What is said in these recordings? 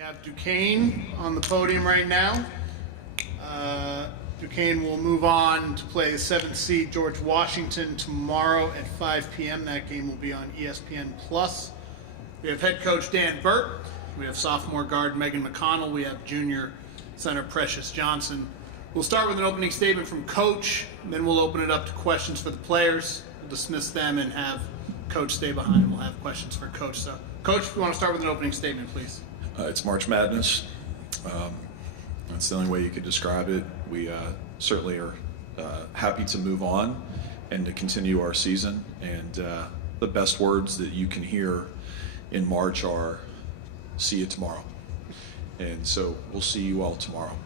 have Duquesne on the podium right now. Duquesne will move on to play the 7th seed George Washington tomorrow at 5 p.m. That game will be on ESPN+. We have head coach Dan Burt. We have sophomore guard Megan McConnell. We have junior center Precious Johnson. We'll start with an opening statement from Coach, and then we'll open it up to questions for the players. We'll dismiss them and have Coach stay behind. We'll have questions for Coach. So, Coach, if you want to start with an opening statement, please. It's March Madness. That's the only way you could describe it. We certainly are happy to move on and to continue our season. And the best words that you can hear in March are, see you tomorrow. And so we'll see you all tomorrow.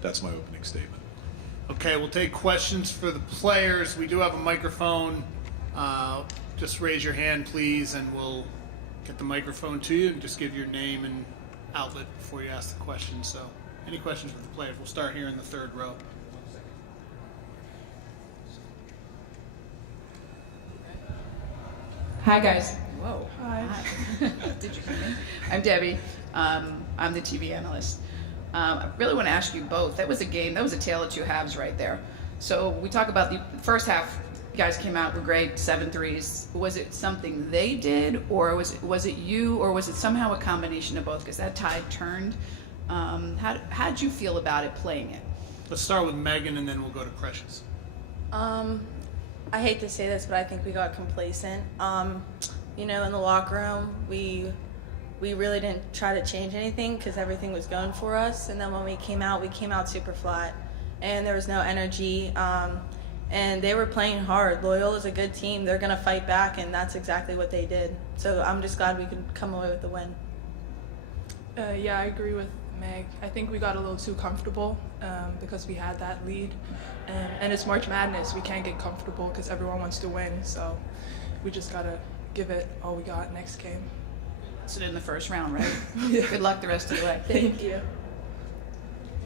That's my opening statement. Okay, we'll take questions for the players. We do have a microphone. Just raise your hand, please, and we'll get the microphone to you and just give your name and outlet before you ask the question. So any questions for the players? We'll start here in the third row. Hi, guys. Whoa. Hi. Did you hear me? I'm Debbie. I'm the TV analyst. I really want to ask you both. That was a game. That was a tale of two halves right there. So we talk about the first half. You guys came out, were great, 7 threes. Was it something they did, or was it you, or was it somehow a combination of both? Because that tide turned. How'd you feel about it playing it? Let's start with Megan, and then we'll go to Precious. I hate to say this, but I think we got complacent. In the locker room, we really didn't try to change anything because everything was going for us. And then when we came out super flat, and there was no energy. And they were playing hard. Loyola's a good team. They're going to fight back, and that's exactly what they did. So I'm just glad we could come away with the win. Yeah, I agree with Meg. I think we got a little too comfortable because we had that lead. And it's March Madness. We can't get comfortable because everyone wants to win. So we just got to give it all we got next game. So in the first round, right? Yeah. Good luck the rest of the way. Thank you.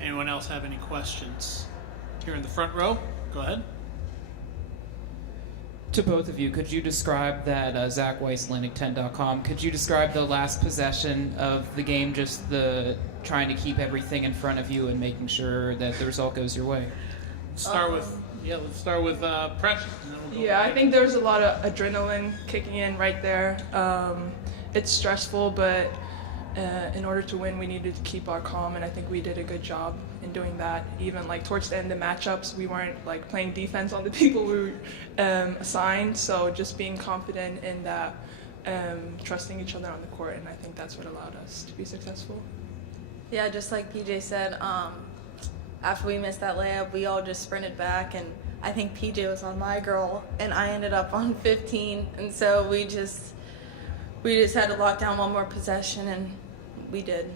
Anyone else have any questions? Here in the front row, go ahead. To both of you, could you describe that, Zach Weiss, Atlantic10.com, could you describe the last possession of the game, just the trying to keep everything in front of you and making sure that the result goes your way? Let's start with Precious. And then we'll go Yeah, I think there was a lot of adrenaline kicking in right there. It's stressful, but in order to win, we needed to keep our calm, and I think we did a good job in doing that. Even towards the end of the matchups, we weren't playing defense on the people we were assigned, so just being confident in that, trusting each other on the court, and I think that's what allowed us to be successful. Yeah, just like PJ said, after we missed that layup, we all just sprinted back, and I think PJ was on my girl, and I ended up on 15, and so we just had to lock down one more possession, and we did.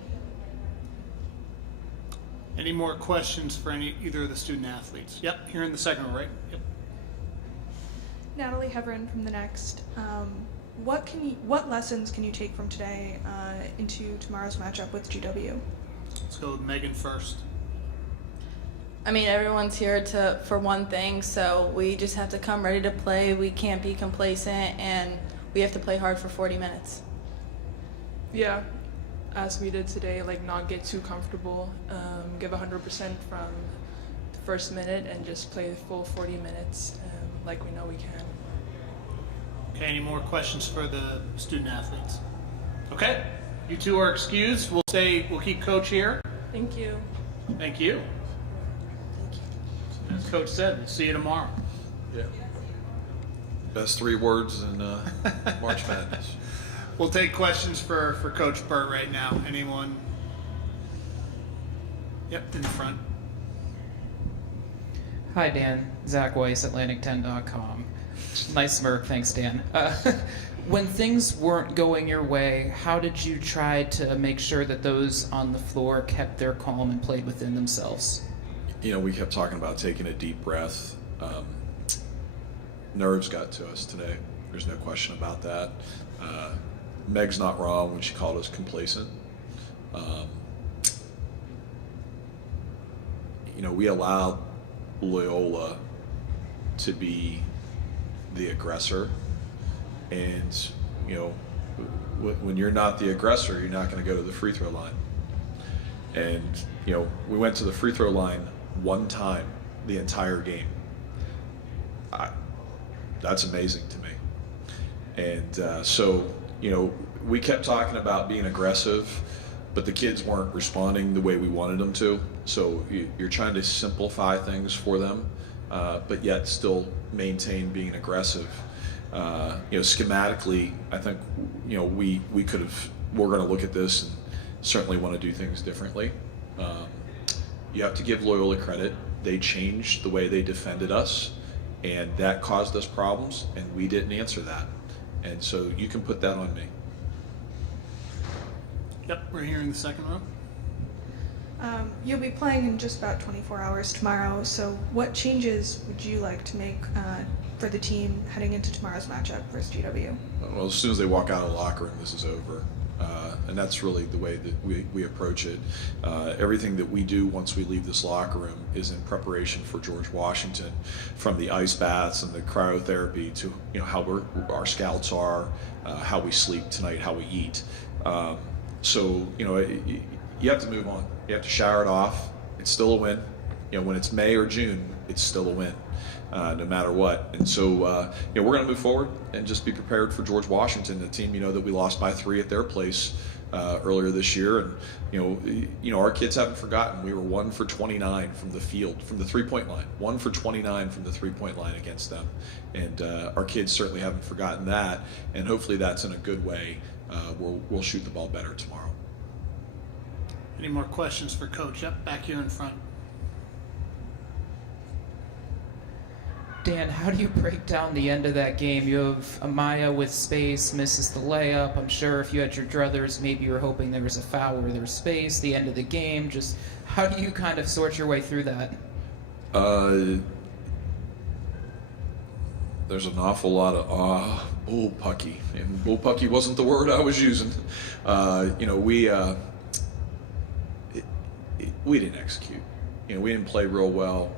Any more questions for either of the student athletes? Yep, here in the second row, right? Yep. Natalie Heverin from The Next. What lessons can you take from today into tomorrow's matchup with GW? Let's go with Megan first. I mean, everyone's here for one thing, so we just have to come ready to play. We can't be complacent, and we have to play hard for 40 minutes. Yeah, as we did today, not get too comfortable, give 100% from the first minute, and just play the full 40 minutes like we know we can. Okay, any more questions for the student athletes? Okay, you two are excused. We'll keep Coach here. Thank you. Thank you. As Coach said, we'll see you tomorrow. Yeah. Best 3 words in March Madness. We'll take questions for Coach Burt right now. Anyone? Yep, in the front. Hi, Dan. Zach Weiss, Atlantic10.com. Nice smirk. Thanks, Dan. When things weren't going your way, how did you try to make sure that those on the floor kept their calm and played within themselves? We kept talking about taking a deep breath. Nerves got to us today. There's no question about that. Meg's not wrong when she called us complacent. We allowed Loyola to be the aggressor, and when you're not the aggressor, you're not going to go to the free throw line. And, we went to the free throw line one time the entire game. That's amazing to me. And so, we kept talking about being aggressive, but the kids weren't responding the way we wanted them to. So you're trying to simplify things for them, but yet still maintain being aggressive. Schematically, I think, we could have, we're going to look at this and certainly want to do things differently. You have to give Loyola credit. They changed the way they defended us, and that caused us problems, and we didn't answer that. And so you can put that on me. Yep, we're here in the second row. You'll be playing in just about 24 hours tomorrow, so what changes would you like to make for the team heading into tomorrow's matchup versus GW? Well, as soon as they walk out of the locker room, this is over. And that's really the way that we approach it. Everything that we do once we leave this locker room is in preparation for George Washington, from the ice baths and the cryotherapy to how our scouts are, how we sleep tonight, how we eat. So you have to move on. You have to shower it off. It's still a win. When it's May or June, it's still a win, no matter what. And so we're going to move forward and just be prepared for George Washington, the team that we lost by 3 at their place earlier this year. And our kids haven't forgotten. We were 1 for 29 from the field, from the 3-point line. 1 for 29 from the 3-point line against them. And our kids certainly haven't forgotten that. And hopefully that's in a good way. We'll shoot the ball better tomorrow. Any more questions for Coach? Yep, back here in front. Dan, how do you break down the end of that game? You have Amaya with space, misses the layup. I'm sure if you had your druthers, maybe you were hoping there was a foul or there was space. The end of the game, just how do you kind of sort your way through that? There's an awful lot of bullpucky, and bullpucky wasn't the word I was using. We didn't execute. We didn't play real well.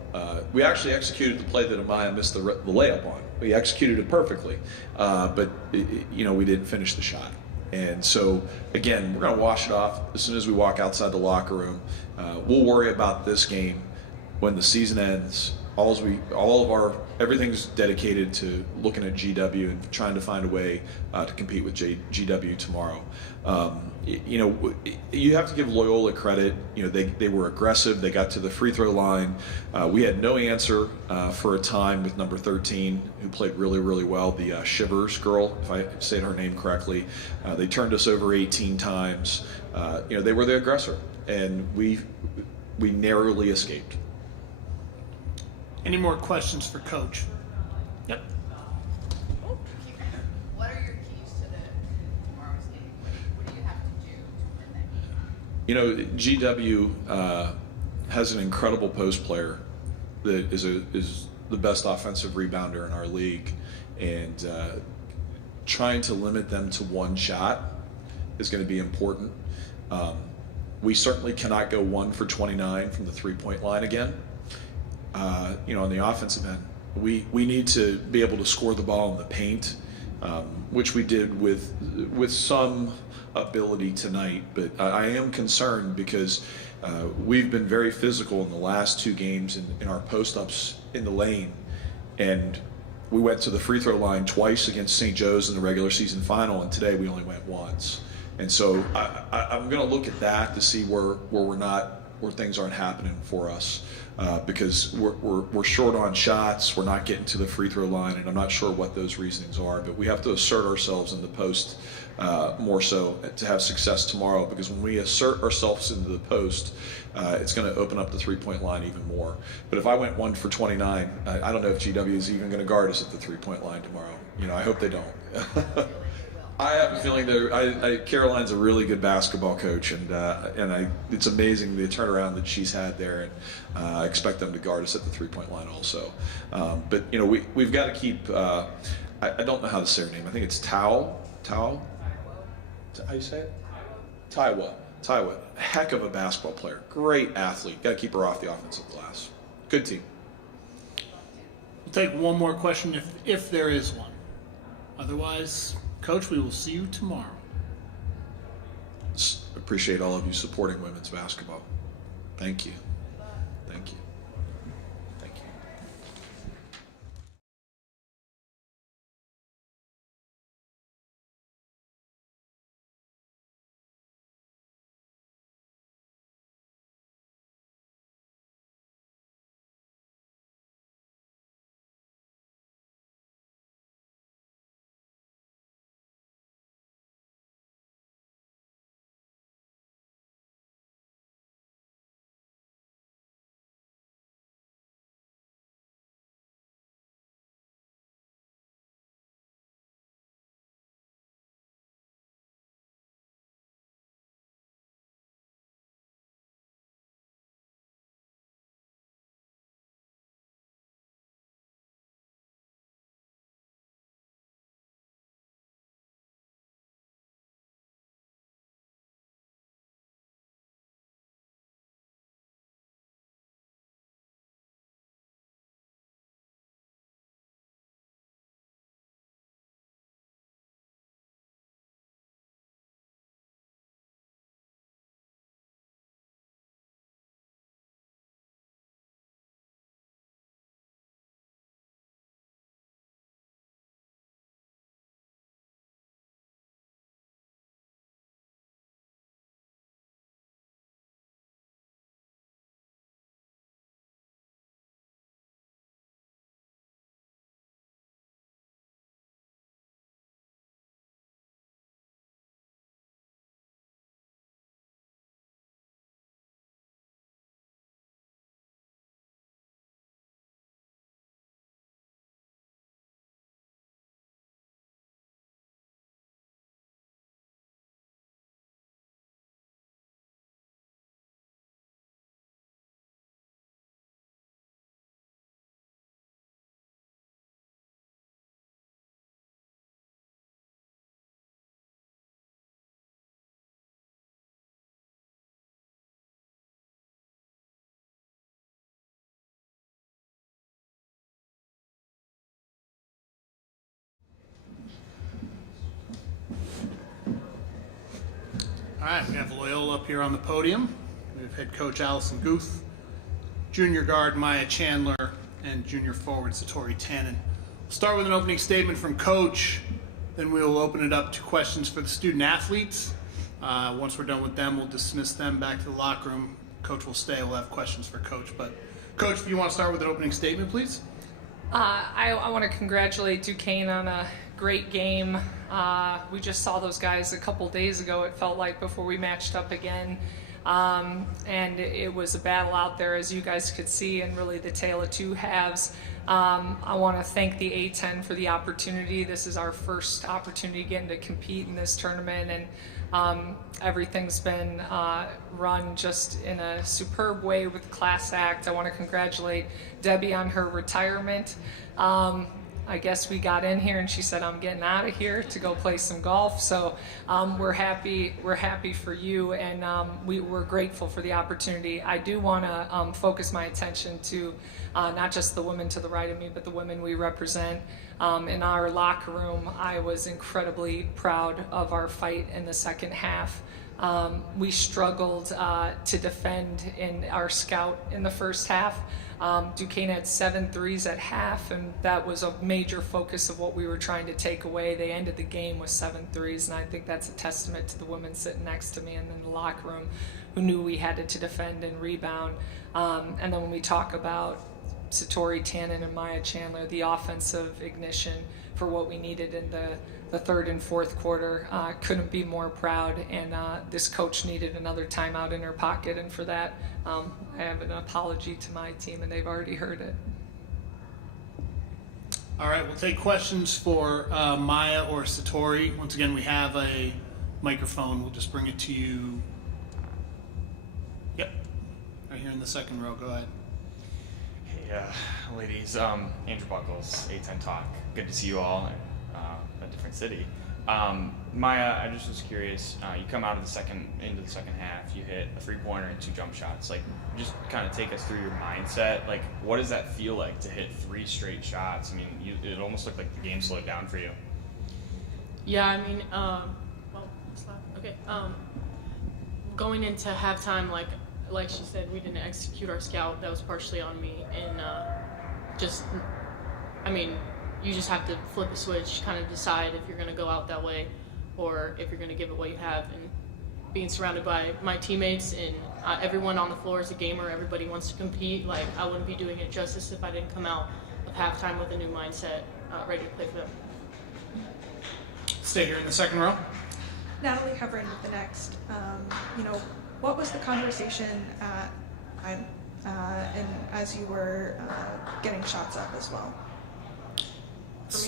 We actually executed the play that Amaya missed the layup on. We executed it perfectly, but we didn't finish the shot. And so, again, we're going to wash it off as soon as we walk outside the locker room. We'll worry about this game when the season ends. Everything's dedicated to looking at GW and trying to find a way to compete with GW tomorrow. You have to give Loyola credit. They were aggressive. They got to the free throw line. We had no answer for a time with number 13, who played really, really well. The Shivers girl, if I said her name correctly. They turned us over 18 times. They were the aggressor, and we narrowly escaped. Any more questions for Coach? Yep. What are your keys to tomorrow's game? What do you have to do to win that game? GW has an incredible post player that is the best offensive rebounder in our league, and trying to limit them to one shot is going to be important. We certainly cannot go 1 for 29 from the 3-point line again. On the offensive end, we need to be able to score the ball in the paint, which we did with some ability tonight. But I am concerned because we've been very physical in the last 2 games in our post-ups in the lane, and we went to the free throw line twice against St. Joe's in the regular season final, and today we only went once. And so I'm going to look at that to see where things aren't happening for us. Because we're short on shots, we're not getting to the free throw line, and I'm not sure what those reasonings are. But we have to assert ourselves in the post more so to have success tomorrow. Because when we assert ourselves into the post, it's going to open up the 3-point line even more. But if I went 1 for 29, I don't know if GW is even going to guard us at the 3-point line tomorrow. I hope they don't. I have a feeling that Caroline's a really good basketball coach, and it's amazing the turnaround that she's had there, and I expect them to guard us at the 3-point line also. But we've got to keep. I don't know how to say her name. I think it's Tao. How you say it? Taiwa. Heck of a basketball player. Great athlete. Got to keep her off the offensive glass. Good team. We'll take one more question if there is one. Otherwise, Coach, we will see you tomorrow. appreciate all of you supporting women's basketball. Thank you. Thank you. Thank you. All right, we have Loyola up here on the podium. We have head coach Allison Guth, junior guard Maya Chandler, and junior forward Satori Tannen. We'll start with an opening statement from Coach, then we'll open it up to questions for the student athletes. Once we're done with them, we'll dismiss them back to the locker room. Coach will stay, we'll have questions for Coach. But Coach, if you want to start with an opening statement, please. I want to congratulate Duquesne on a great game. We just saw those guys a couple days ago, it felt like, before we matched up again. And it was a battle out there, as you guys could see, and really the tale of two halves. I want to thank the A-10 for the opportunity. This is our first opportunity getting to compete in this tournament, and everything's been run just in a superb way with the class act. I want to congratulate Debbie on her retirement. I guess we got in here and she said, I'm getting out of here to go play some golf. So we're happy for you, and we're grateful for the opportunity. I do want to focus my attention to not just the women to the right of me, but the women we represent. In our locker room, I was incredibly proud of our fight in the second half. We struggled to defend in our scout in the first half. Duquesne had 7 threes at half, and that was a major focus of what we were trying to take away. They ended the game with 7 threes, and I think that's a testament to the women sitting next to me and in the locker room who knew we had to defend and rebound. And then when we talk about Satori Tannen and Maya Chandler, the offensive ignition for what we needed in the third and fourth quarter, couldn't be more proud, and this coach needed another timeout in her pocket, and for that I have an apology to my team, and they've already heard it. All right, we'll take questions for Maya or Satori. Once again, we have a microphone. We'll just bring it to you. Yep, right here in the second row. Go ahead. Hey, ladies. Andrew Buckles, A10 Talk. Good to see you all in a different city. Maya, I just was curious. You come out of into the second half. You hit a 3-pointer and 2 jump shots. Like, just kind of take us through your mindset. Like, what does that feel like to hit 3 straight shots? I mean, it almost looked like the game slowed down for you. Yeah, I mean, well, it's loud. Okay. going into halftime, like she said, we didn't execute our scout. That was partially on me, and you just have to flip a switch, kind of decide if you're going to go out that way, or if you're going to give it what you have. And being surrounded by my teammates and everyone on the floor is a gamer. Everybody wants to compete. Like, I wouldn't be doing it justice if I didn't come out of halftime with a new mindset, ready to play for them. Stay here in the second row. Natalie Heverin with the next. What was the conversation and as you were getting shots up as well?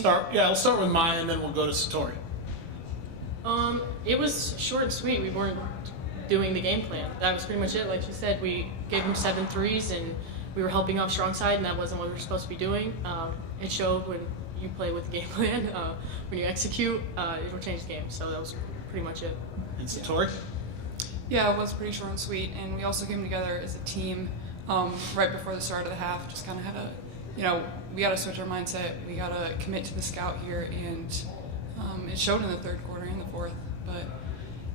I'll start with Maya and then we'll go to Satori. It was short and sweet. We weren't doing the game plan. That was pretty much it. Like you said, we gave them 7 threes and we were helping off strong side, and that wasn't what we were supposed to be doing. It showed when you play with the game plan. When you execute, it will change the game. So that was pretty much it. And Satori? Yeah, it was pretty short and sweet, and we also came together as a team right before the start of the half. Just kind of had we got to switch our mindset. We got to commit to the scout here, and it showed in the third quarter and the fourth. But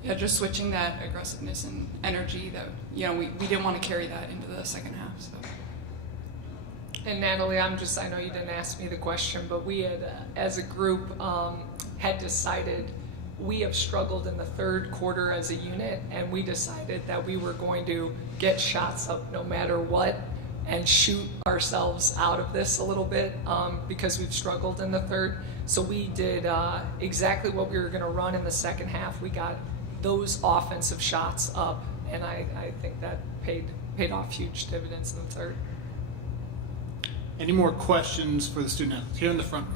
yeah, just switching that aggressiveness and energy that we didn't want to carry that into the second half. So. And Natalie, I know you didn't ask me the question, but we had, as a group, had decided we have struggled in the third quarter as a unit, and we decided that we were going to get shots up no matter what and shoot ourselves out of this a little bit because we've struggled in the third. So we did exactly what we were going to run in the second half. We got those offensive shots up, and I think that paid off huge dividends in the third. Any more questions for the student athletes? Here in the front row.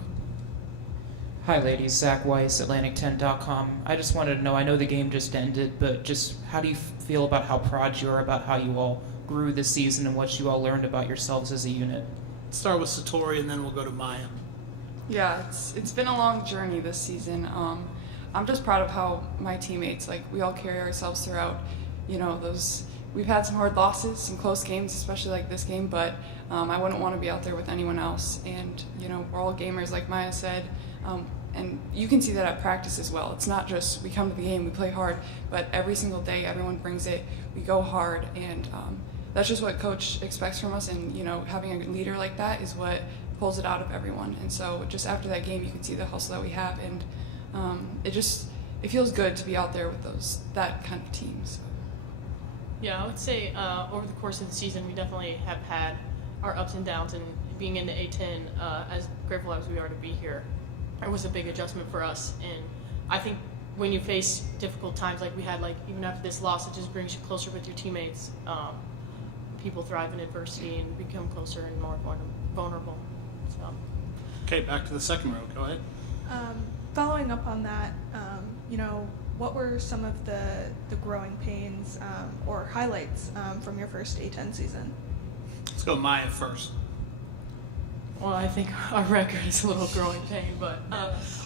Hi, ladies. Zach Weiss, Atlantic10.com. I just wanted to know, I know the game just ended, but just how do you feel about how proud you are about how you all grew this season and what you all learned about yourselves as a unit? Let's start with Satori, and then we'll go to Maya. Yeah, it's been a long journey this season. I'm just proud of how my teammates, we all carry ourselves throughout, we've had some hard losses, some close games, especially like this game, but I wouldn't want to be out there with anyone else. And, we're all gamers, like Maya said. And you can see that at practice as well. It's not just we come to the game, we play hard, but every single day everyone brings it, we go hard, and that's just what Coach expects from us. And, having a leader like that is what pulls it out of everyone. And so just after that game, you can see the hustle that we have, and it feels good to be out there with that kind of team. So. Yeah, I would say over the course of the season, we definitely have had our ups and downs, and being in the A10, as grateful as we are to be here, it was a big adjustment for us. And I think when you face difficult times like we had, even after this loss, it just brings you closer with your teammates. People thrive in adversity and become closer and more vulnerable. So. Okay, back to the second row. Go ahead. Following up on that, what were some of the growing pains or highlights from your first A10 season? Let's go Maya first. Well, I think our record is a little growing pain, but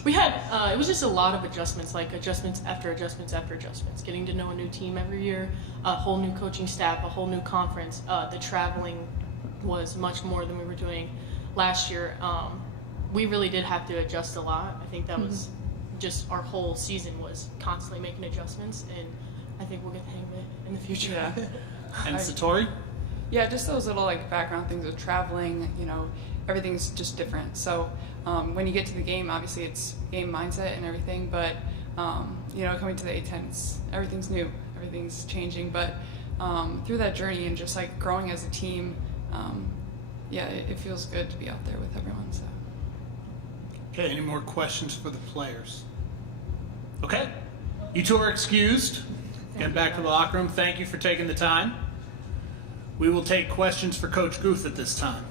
we had, it was just a lot of adjustments, adjustments after adjustments after adjustments, getting to know a new team every year, a whole new coaching staff, a whole new conference. The traveling was much more than we were doing last year. We really did have to adjust a lot. I think that was just our whole season was constantly making adjustments, and I think we'll get the hang of it in the future. Yeah. And Satori? Yeah, just those little background things with traveling, everything's just different. So when you get to the game, obviously it's game mindset and everything, but coming to the A10, everything's new, everything's changing. But through that journey and just growing as a team, it feels good to be out there with everyone. So. Okay, any more questions for the players? Okay, you two are excused. Get back to the locker room. Thank you for taking the time. We will take questions for Coach Guth at this time.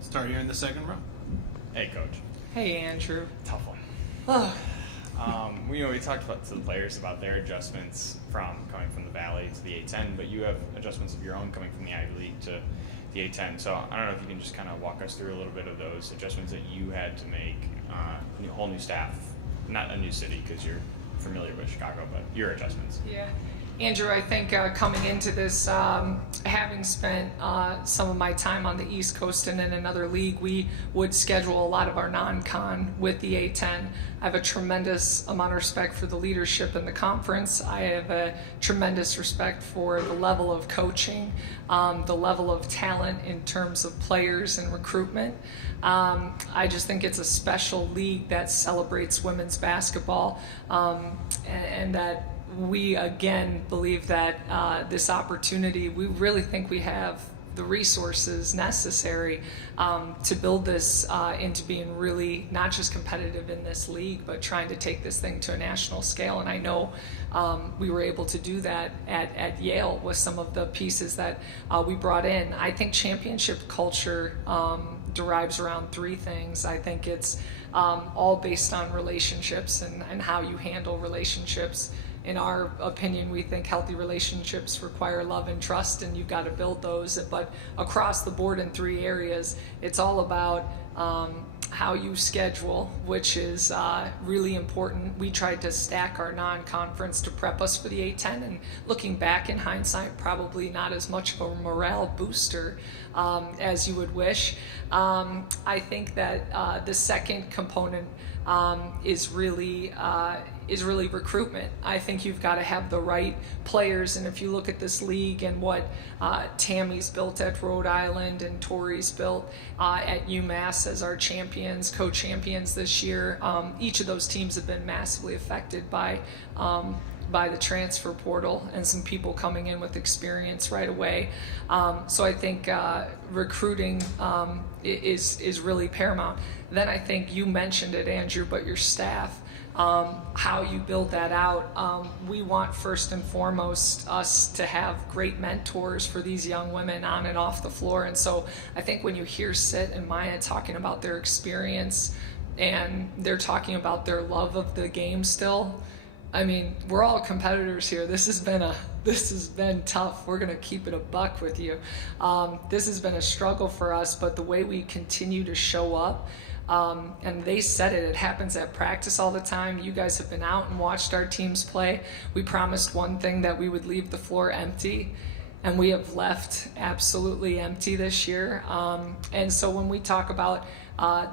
Start here in the second row. Hey, Coach. Hey, Andrew. Tough one. We talked to the players about their adjustments from coming from the Valley to the A10, but you have adjustments of your own coming from the Ivy League to the A10. So I don't know if you can just kind of walk us through a little bit of those adjustments that you had to make, a whole new staff, not a new city because you're familiar with Chicago, but your adjustments. Yeah. Andrew, I think coming into this, having spent some of my time on the East Coast and in another league, we would schedule a lot of our non-con with the A10. I have a tremendous amount of respect for the leadership in the conference. I have a tremendous respect for the level of coaching, the level of talent in terms of players and recruitment. I just think it's a special league that celebrates women's basketball, and that we again believe that this opportunity, we really think we have the resources necessary to build this into being really not just competitive in this league, but trying to take this thing to a national scale. And I know we were able to do that at Yale with some of the pieces that we brought in. I think championship culture derives around three things. I think it's all based on relationships and how you handle relationships. In our opinion, we think healthy relationships require love and trust, and you've got to build those. But across the board in three areas, it's all about how you schedule, which is really important. We tried to stack our non-conference to prep us for the A10, and looking back in hindsight, probably not as much of a morale booster as you would wish. I think that the second component is really recruitment. I think you've got to have the right players, and if you look at this league and what Tammy's built at Rhode Island and Tori's built at UMass as our champions, co-champions this year, each of those teams have been massively affected by the transfer portal and some people coming in with experience right away. So I think recruiting is really paramount. Then I think you mentioned it, Andrew, but your staff, how you build that out. We want first and foremost us to have great mentors for these young women on and off the floor. And so I think when you hear Sid and Maya talking about their experience and they're talking about their love of the game still, I mean, we're all competitors here. This has been tough. We're gonna keep it a buck with you. This has been a struggle for us, but the way we continue to show up, and they said it happens at practice all the time. You guys have been out and watched our teams play. We promised one thing, that we would leave the floor empty, and we have left absolutely empty this year. And so when we talk about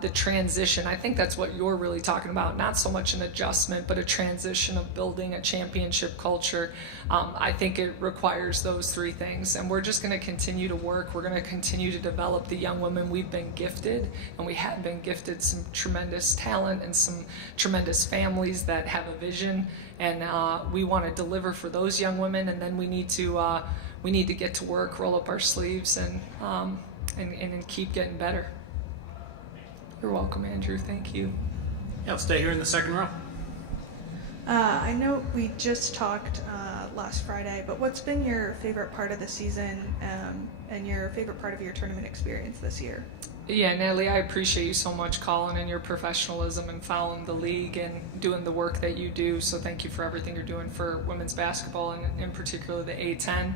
the transition, I think that's what you're really talking about, not so much an adjustment, but a transition of building a championship culture. I think it requires those three things, and we're just going to continue to work. We're going to continue to develop the young women we've been gifted, and we have been gifted some tremendous talent and some tremendous families that have a vision, and we want to deliver for those young women, and then we need to get to work, roll up our sleeves, and keep getting better. You're welcome, Andrew. Thank you. Yeah, I'll stay here in the second row. I know we just talked last Friday, but what's been your favorite part of the season and your favorite part of your tournament experience this year? Yeah, Natalie, I appreciate you so much, Colin, and your professionalism and following the league and doing the work that you do. So thank you for everything you're doing for women's basketball, and in particular the A10.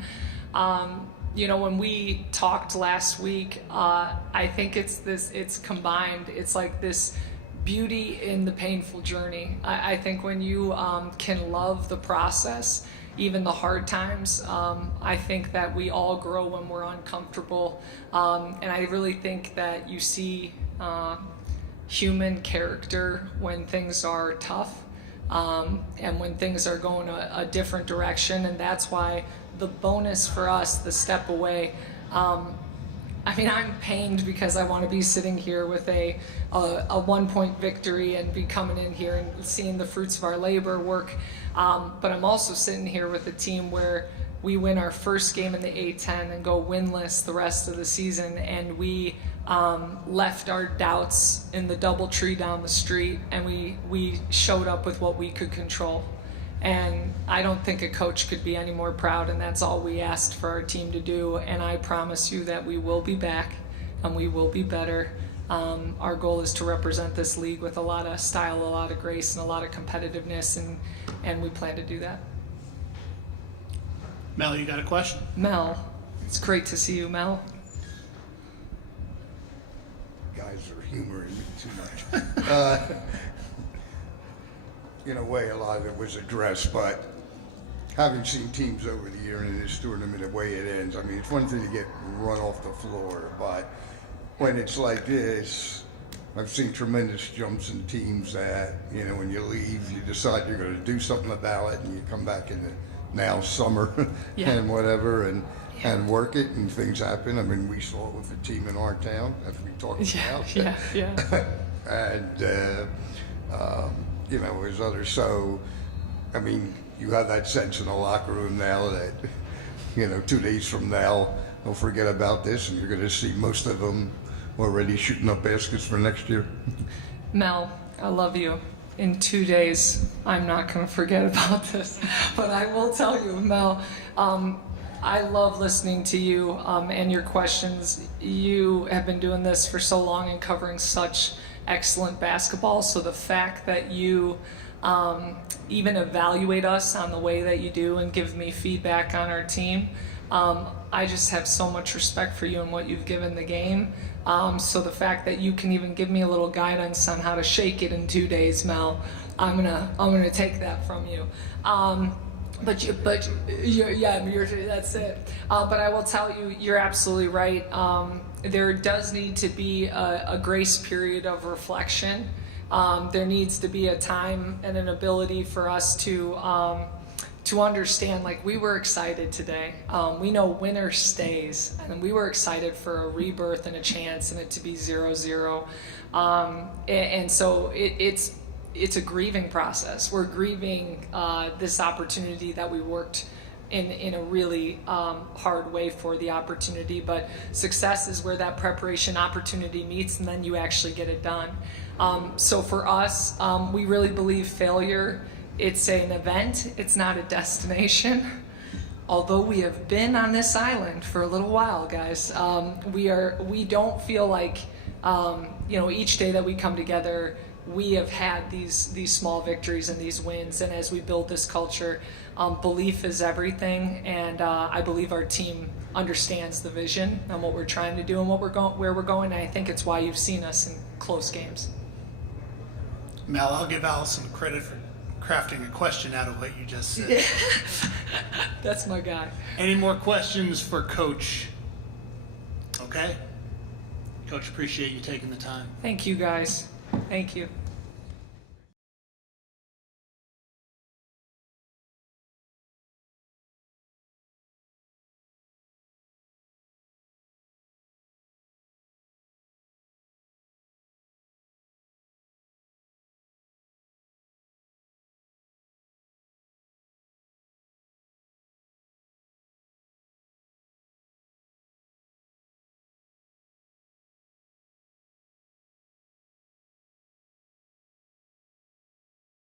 You know, when we talked last week, I think it's combined. It's like this beauty in the painful journey. I think when you can love the process, even the hard times, I think that we all grow when we're uncomfortable. And I really think that you see human character when things are tough, and when things are going a different direction. And that's why the bonus for us, the step away, I mean, I'm pained because I want to be sitting here with a 1-point victory and be coming in here and seeing the fruits of our labor work. But I'm also sitting here with a team where we win our first game in the A10 and go winless the rest of the season, and we left our doubts in the DoubleTree down the street, and we showed up with what we could control. And I don't think a coach could be any more proud, and that's all we asked for our team to do. And I promise you that we will be back, and we will be better. Our goal is to represent this league with a lot of style, a lot of grace, and a lot of competitiveness, and we plan to do that. Mel, you got a question? Mel, it's great to see you, Mel. Guys are humoring me too much. In a way, a lot of it was addressed, but having seen teams over the year and in this tournament the way it ends, I mean, it's one thing to get run off the floor, but when it's like this, I've seen tremendous jumps in teams that, you know, when you leave, you decide you're going to do something about it, and you come back in the now summer and whatever, and work it, and things happen. I mean, we saw it with the team in our town, as we talked about. And, you know, there's others. So, I mean, you have that sense in the locker room now that, you know, 2 days from now, they'll forget about this, and you're going to see most of them already shooting up baskets for next year. Mel, I love you. In 2 days, I'm not going to forget about this. But I will tell you, Mel, I love listening to you and your questions. You have been doing this for so long and covering such excellent basketball. So the fact that you even evaluate us on the way that you do and give me feedback on our team, I just have so much respect for you and what you've given the game. So the fact that you can even give me a little guidance on how to shake it in 2 days, Mel, I'm gonna take that from you. That's it. But I will tell you, you're absolutely right. There does need to be a grace period of reflection. There needs to be a time and an ability for us to understand, like, we were excited today. We know winner stays, and we were excited for a rebirth and a chance and it to be 0-0. And so it's a grieving process. We're grieving this opportunity that we worked in a really hard way for the opportunity, but success is where that preparation opportunity meets, and then you actually get it done. So for us, we really believe failure, it's an event, it's not a destination. Although we have been on this island for a little while, guys, we don't feel like, you know, each day that we come together, we have had these small victories and these wins. And as we build this culture, belief is everything. And I believe our team understands the vision and what we're trying to do and where we're going. And I think it's why you've seen us in close games. Mel, I'll give Allison credit for crafting a question out of what you just said. That's my guy. Any more questions for Coach? Okay. Coach, appreciate you taking the time. Thank you, guys. Thank you.